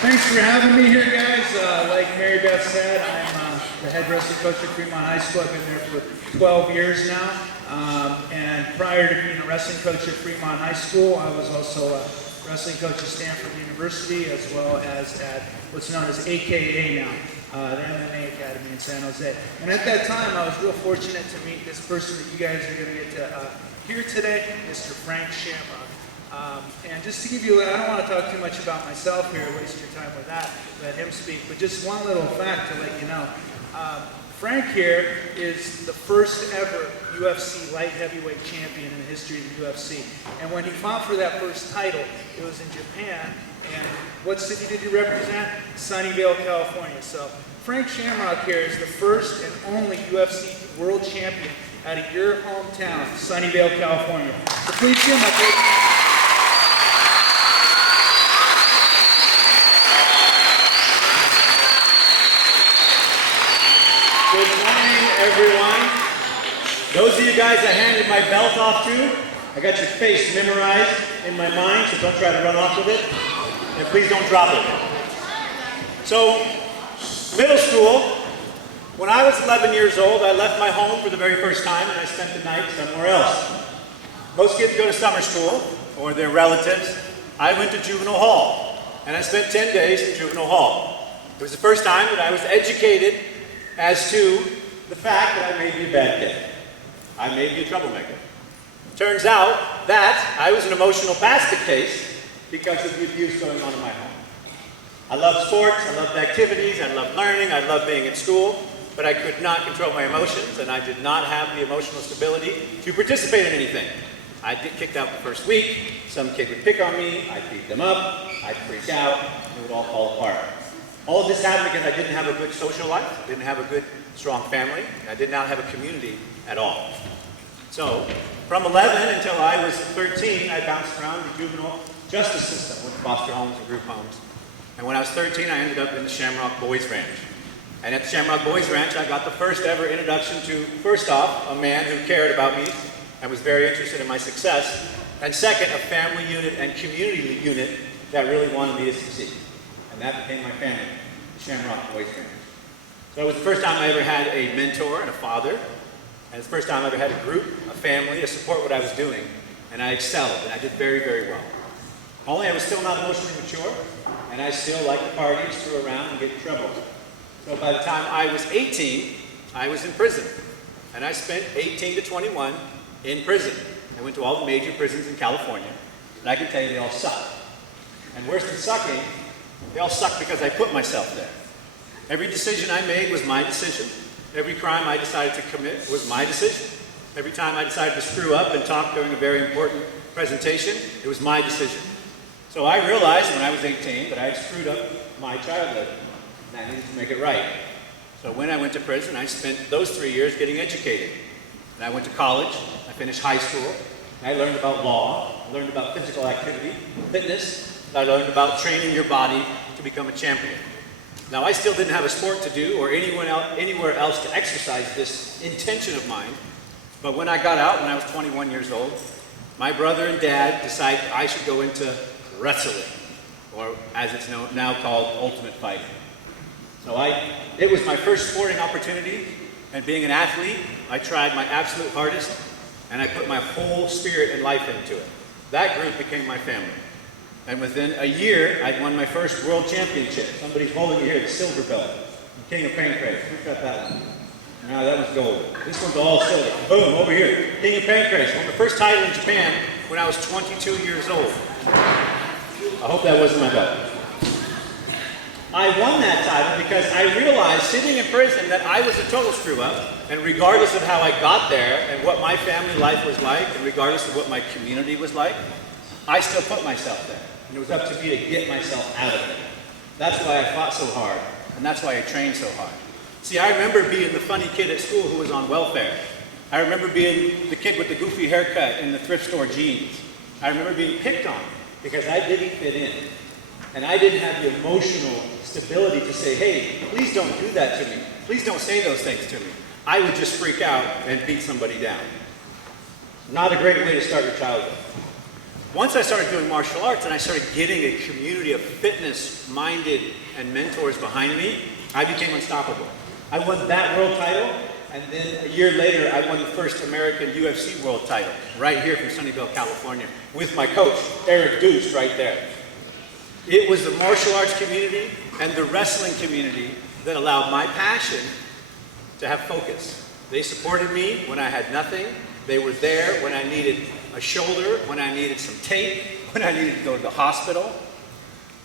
Thanks for having me here, guys. Like Mary Beth said, I'm the head wrestling coach at Fremont High School. I've been there for 12 years now. And prior to being a wrestling coach at Fremont High School, I was also a wrestling coach at Stanford University, as well as at what's known as AKA now, the MMA Academy in San Jose. And at that time, I was real fortunate to meet this person that you guys are going to get to hear today, Mr. Frank Shamrock. And just to give you, I don't want to talk too much about myself here, waste your time with that, let him speak, but just one little fact to let you know. Frank here is the first ever UFC light heavyweight champion in the history of the UFC. And when he fought for that first title, it was in Japan. And what city did he represent? Sunnyvale, California. So Frank Shamrock here is the first and only UFC world champion out of your hometown, Sunnyvale, California. So please give him a big hand. Good morning, everyone. Those of you guys I handed my belt off to, I got your face memorized in my mind, so don't try to run off with it. And please don't drop it. So, middle school, when I was 11 years old, I left my home for the very first time and I spent the night somewhere else. Most kids go to summer school, or their relatives. I went to juvenile hall, and I spent 10 days in juvenile hall. It was the first time that I was educated as to the fact that I may be a bad kid. I may be a troublemaker. Turns out that I was an emotional basket case because of the abuse going on in my home. I loved sports, I loved activities, I loved learning, I loved being in school, but I could not control my emotions, and I did not have the emotional stability to participate in anything. I'd get kicked out the first week, some kid would pick on me, I'd beat them up, I'd freak out, it would all fall apart. All of this happened because I didn't have a good social life, didn't have a good, strong family, and I did not have a community at all. So, from 11 until I was 13, I bounced around the juvenile justice system with foster homes and group homes. And when I was 13, I ended up in the Shamrock Boys Ranch. And at the Shamrock Boys Ranch, I got the first ever introduction to, first off, a man who cared about me and was very interested in my success, and second, a family unit and community unit that really wanted me to succeed. And that became my family, the Shamrock Boys Ranch. So it was the first time I ever had a mentor and a father, and it's the first time I ever had a group, a family, to support what I was doing, and I excelled, and I did very, very well. Only I was still not emotionally mature, and I still liked to party, screw around, and get in trouble. So by the time I was 18, I was in prison, and I spent 18 to 21 in prison. I went to all the major prisons in California, and I can tell you they all suck. And worse than sucking, they all suck because I put myself there. Every decision I made was my decision. Every crime I decided to commit was my decision. Every time I decided to screw up and talk during a very important presentation, it was my decision. So I realized when I was 18 that I had screwed up my childhood, and I needed to make it right. So when I went to prison, I spent those 3 years getting educated. And I went to college, I finished high school, and I learned about law, I learned about physical activity, fitness, I learned about training your body to become a champion. Now, I still didn't have a sport to do or anywhere else to exercise this intention of mine, but when I got out, when I was 21 years old, my brother and dad decided I should go into wrestling, or as it's now called, ultimate fighting. So it was my first sporting opportunity, and being an athlete, I tried my absolute hardest, and I put my whole spirit and life into it. That group became my family. And within a year, I'd won my first world championship. Somebody's holding it here, the silver belt. King of Pancrase. Who got that one? No, that was gold. This one's all silver. Boom, over here. King of Pancrase. Won the first title in Japan when I was 22 years old. I hope that wasn't my belt. I won that title because I realized sitting in prison that I was a total screw up, and regardless of how I got there and what my family life was like, and regardless of what my community was like, I still put myself there. And it was up to me to get myself out of it. That's why I fought so hard, and that's why I trained so hard. See, I remember being the funny kid at school who was on welfare. I remember being the kid with the goofy haircut and the thrift store jeans. I remember being picked on because I didn't fit in. And I didn't have the emotional stability to say, hey, please don't do that to me. Please don't say those things to me. I would just freak out and beat somebody down. Not a great way to start your childhood. Once I started doing martial arts and I started getting a community of fitness-minded and mentors behind me, I became unstoppable. I won that world title, and then a year later, I won the first American UFC world title, right here from Sunnyvale, California, with my coach, Erik Duus, right there. It was the martial arts community and the wrestling community that allowed my passion to have focus. They supported me when I had nothing. They were there when I needed a shoulder, when I needed some tape, when I needed to go to the hospital.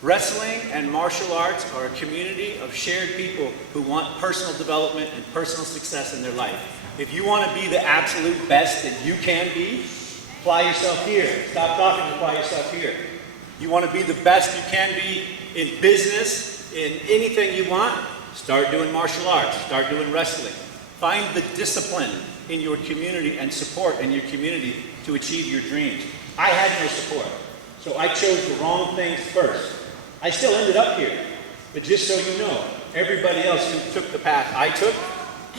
Wrestling and martial arts are a community of shared people who want personal development and personal success in their life. If you want to be the absolute best that you can be, apply yourself here. Stop talking and apply yourself here. You want to be the best you can be in business, in anything you want, start doing martial arts, start doing wrestling. Find the discipline in your community and support in your community to achieve your dreams. I had no support, so I chose the wrong things first. I still ended up here, but just so you know, everybody else who took the path I took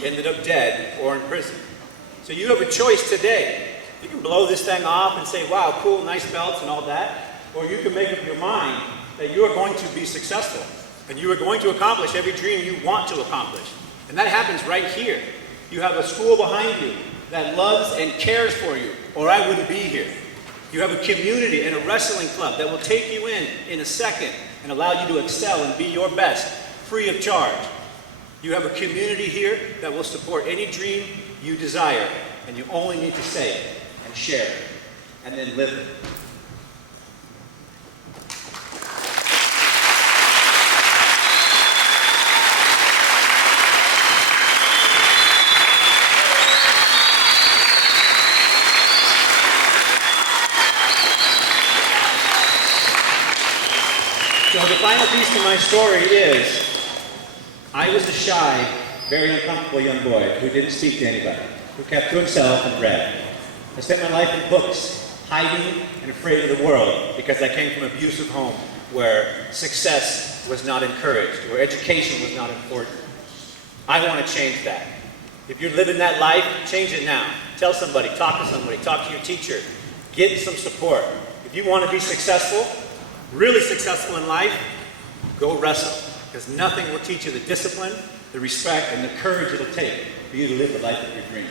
ended up dead or in prison. So you have a choice today. You can blow this thing off and say, wow, cool, nice belts and all that, or you can make up your mind that you are going to be successful and you are going to accomplish every dream you want to accomplish. And that happens right here. You have a school behind you that loves and cares for you, or I wouldn't be here. You have a community and a wrestling club that will take you in a second and allow you to excel and be your best, free of charge. You have a community here that will support any dream you desire, and you only need to say it and share it, and then live it. So the final piece to my story is, I was a shy, very uncomfortable young boy who didn't speak to anybody, who kept to himself and read. I spent my life in books, hiding and afraid of the world because I came from an abusive home where success was not encouraged, where education was not important. I want to change that. If you're living that life, change it now. Tell somebody, talk to somebody, talk to your teacher, get some support. If you want to be successful, really successful in life, go wrestle. Because nothing will teach you the discipline, the respect, and the courage it'll take for you to live the life of your dreams.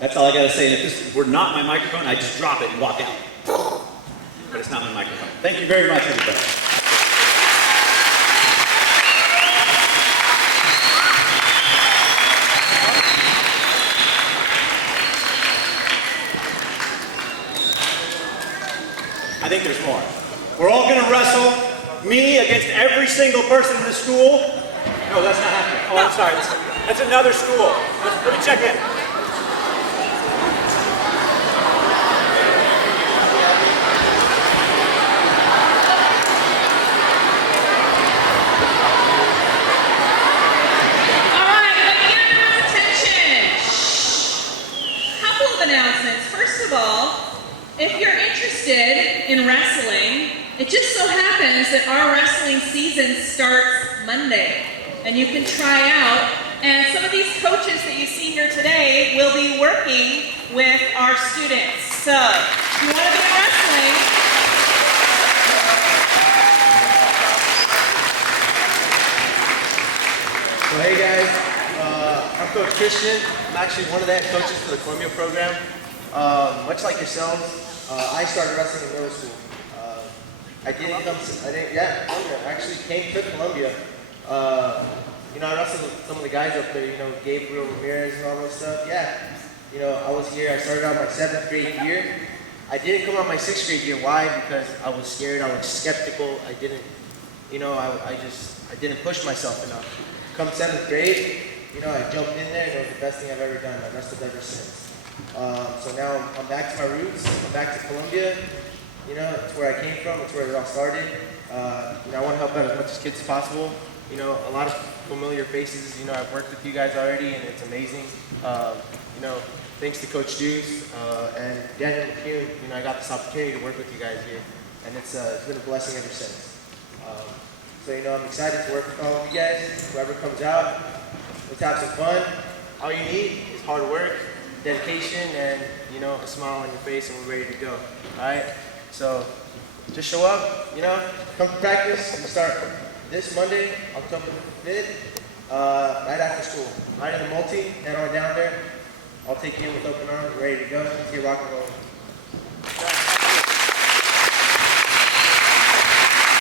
That's all I got to say. And if this were not my microphone, I'd just drop it and walk out. But it's not my microphone. Thank you very much, everybody. I think there's more. We're all going to wrestle, me against every single person in the school. No, that's not happening. Oh, I'm sorry. That's another school. Let me check in. All right, let me get everyone's attention. Couple of announcements. First of all, if you're interested in wrestling, it just so happens that our wrestling season starts Monday, and you can try out. And some of these coaches that you see here today will be working with our students. So, if you want to be in wrestling, So hey guys, I'm Coach Christian. I'm actually one of the head coaches for the Columbia program. Much like yourselves, I started wrestling in middle school. I actually came to Columbia. I wrestled with some of the guys up there, Gabriel Ramirez and all that stuff. Yeah, I was here. I started out my 7th grade year. I didn't come out my 6th grade year. Why? Because I was scared. I was skeptical. I didn't, I didn't push myself enough. Come 7th grade, I jumped in there, and it was the best thing I've ever done. I wrestled ever since. So now I'm back to my roots. I'm back to Columbia. It's where I came from. It's where it all started. I want to help out as much as kids as possible. A lot of familiar faces. I've worked with you guys already, and it's amazing. Thanks to Coach Duus and Daniel McCune, I got this opportunity to work with you guys here, and it's been a blessing ever since. So I'm excited to work with all of you guys. Whoever comes out, let's have some fun. All you need is hard work, dedication, and a smile on your face, and we're ready to go. All right. So just show up, you know, come to practice. We start this Monday, October 5th, right after school. Right in the multi, head on down there. I'll take you in with open arms, ready to go. Let's get rock and roll.